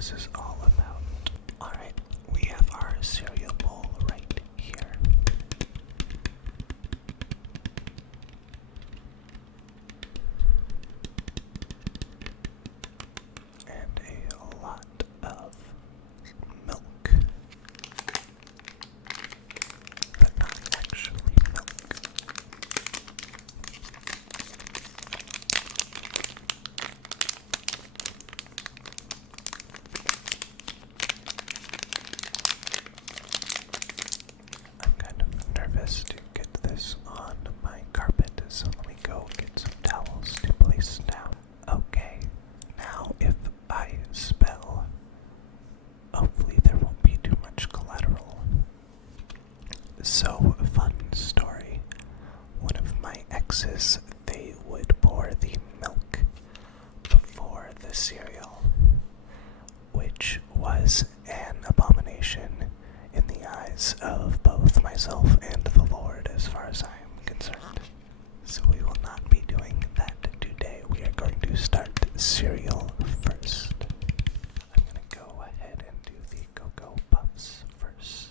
this is all about. Alright, we have our cereal bowl right here. And a lot of milk. But not actually milk. I'm kind of nervous to get this on my carpet, so let me go get some towels to place down. Okay, now if I spell, hopefully there won't be too much collateral. So, fun story. One of my exes, they would pour the milk before the cereal, which was an abomination in the eyes of both myself and the Lord as far as I am concerned. So we will not be doing that today. We are going to start cereal first. I'm going to go ahead and do the Cocoa Puffs first.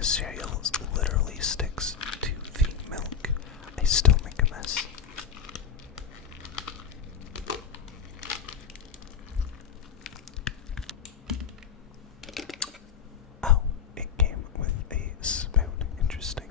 the cereal literally sticks to the milk, I still make a mess. Oh, it came with a spoon. Interesting.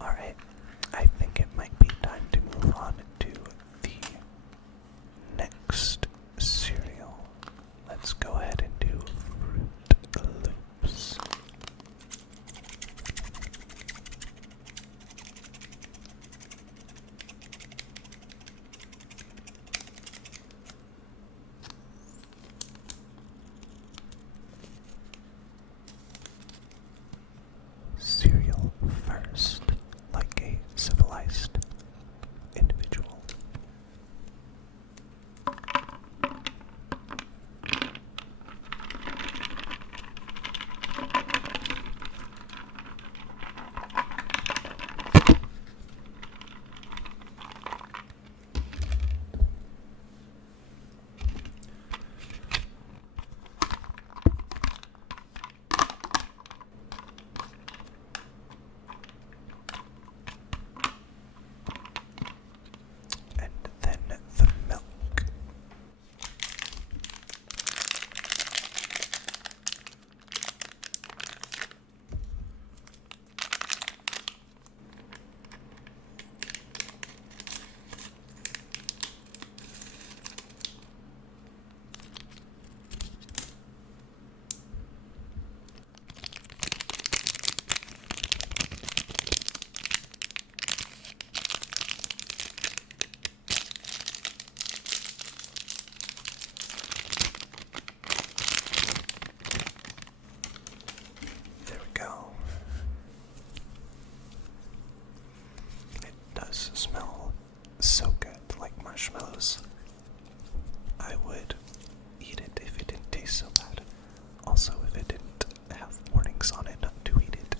Alright, I think it might be time to move on to the next cereal. Let's go ahead and do Fruit Loops. Cereal first, like a civilized individual. And then the milk. There we go. It does smell so good, like marshmallows. I would eat it if it didn't taste so bad. Also, if it didn't have warnings on it not to eat it.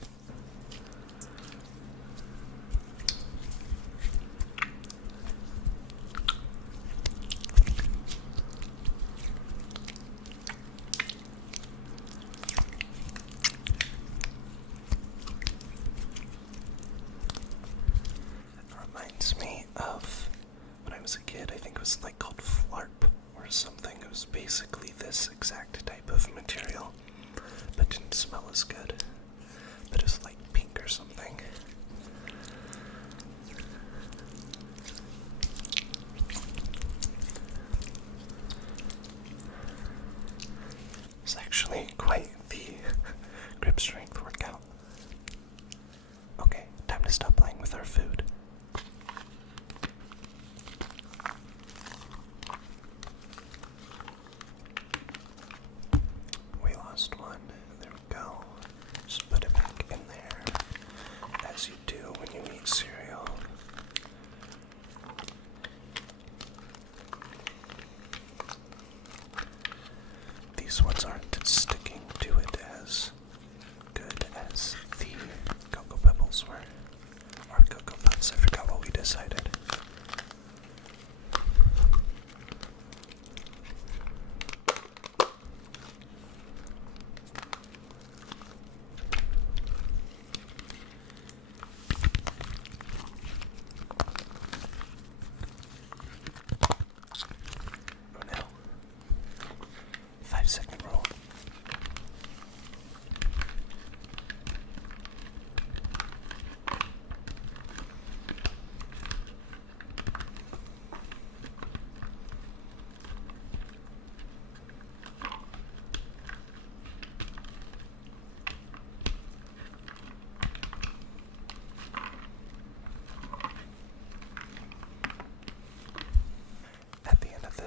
It reminds me of when I was a kid. I think it was like called Flarp or something. It was basically this exact type of material, but didn't smell as good. But it was like pink or something. It's actually quite the grip strength workout. Okay, time to stop playing with our food. We lost one. There we go. Just put it back in there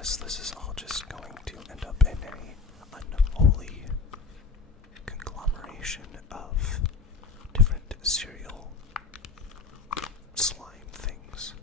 guess this is all just going to end up in a unholy conglomeration of different cereal slime things.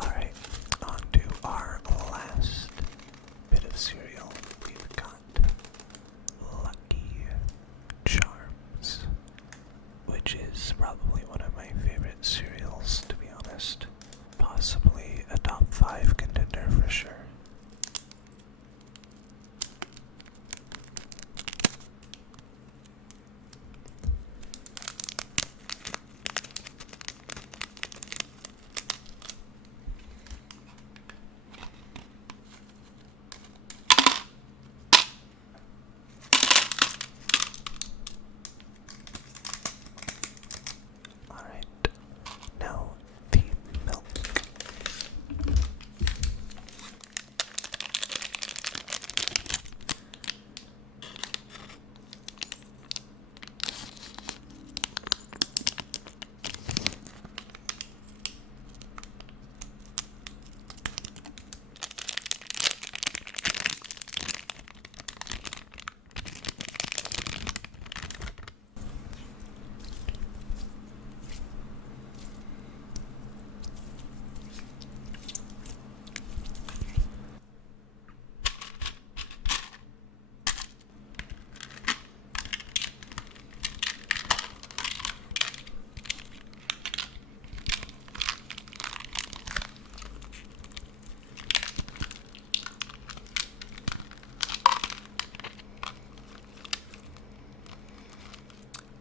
Alright, on to our last bit of cereal. We've got Lucky Charms, which is probably one of my favorite cereals, to be honest. Possibly a top 5 contender for sure. Alright, now the milk.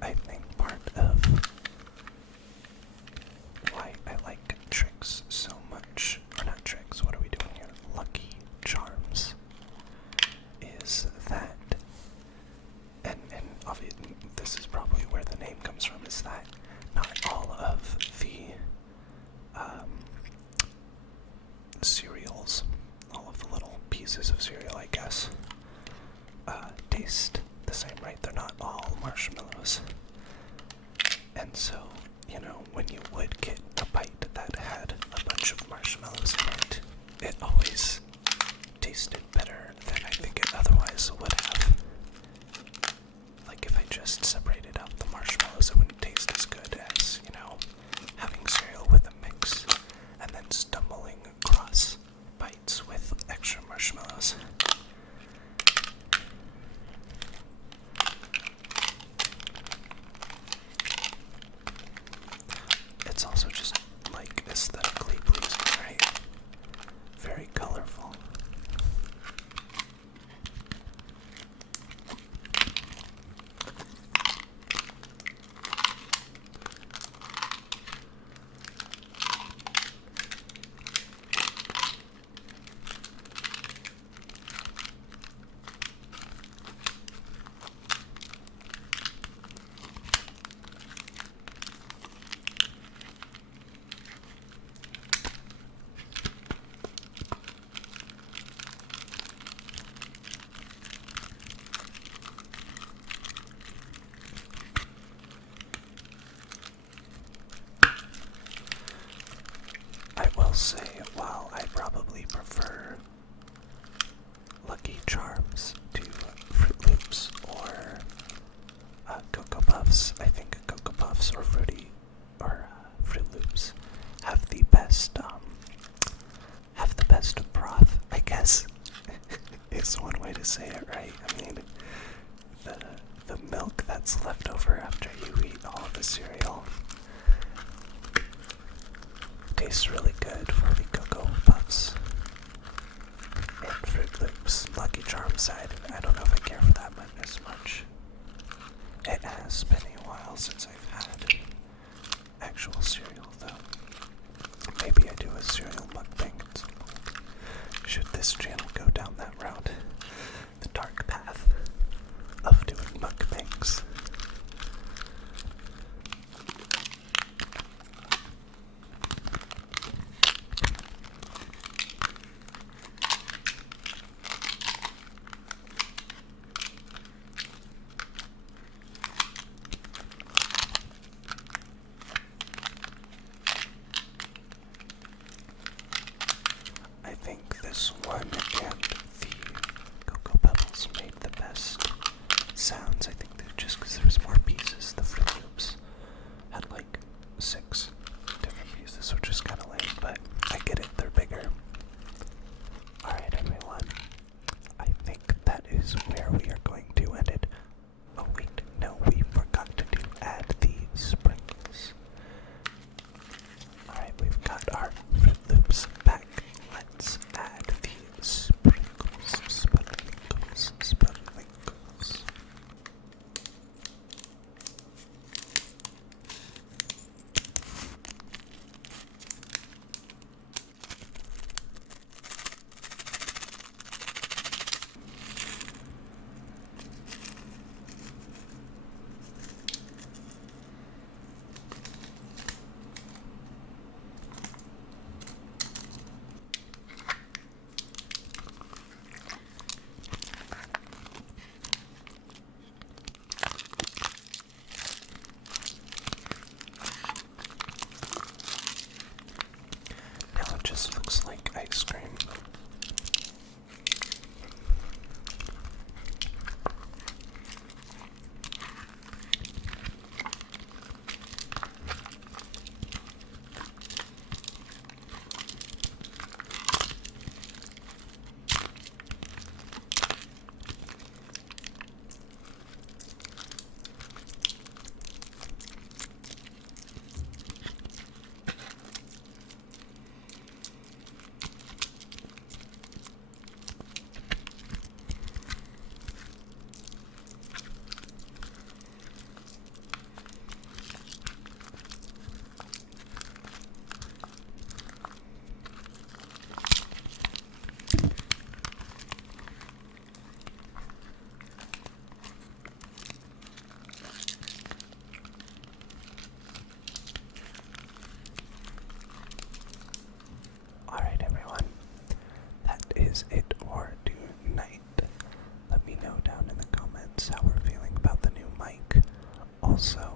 I think part of why I like Tricks so much, or not Tricks, what are we doing here? Lucky Charms, is that, and obviously this is probably where the name comes from, is that not all of the cereals, all of the little pieces of cereal, I guess, taste the same, right? They're not all marshmallows. And so, you know, when you would get a bite that had a bunch of marshmallows in it, it always tasted better than I think it otherwise would have. Like if I just separated out the marshmallows, it wouldn't taste as good as, you know, having cereal with a mix and then stumbling across bites with extra marshmallows. It's also just like aesthetically pleasing, right? Very colorful. I will say, while I probably prefer Lucky Charms to Fruit Loops or Cocoa Puffs, I think Cocoa Puffs or Fruit Loops has been a while since I've had actual cereal, though. Maybe I do a cereal mukbang at some point. Should this channel go down that route, the dark path of doing mukbangs. I think this one and the Cocoa Pebbles made the best sounds. I think that just because there was more pieces, the Fruit Loops had like 6 different pieces, which is kind of lame, but I get it, they're bigger. Alright everyone, I think that is where we are going to end it. Oh wait, no, we forgot to add the sprinkles. Alright, we've got our Fruit Loops back. Let's add the sprinkles, sprinkles, sprinkles. Now it just looks like ice cream. Alright everyone, that is it for tonight. Let me know down in the comments how we're feeling about the new mic. Also,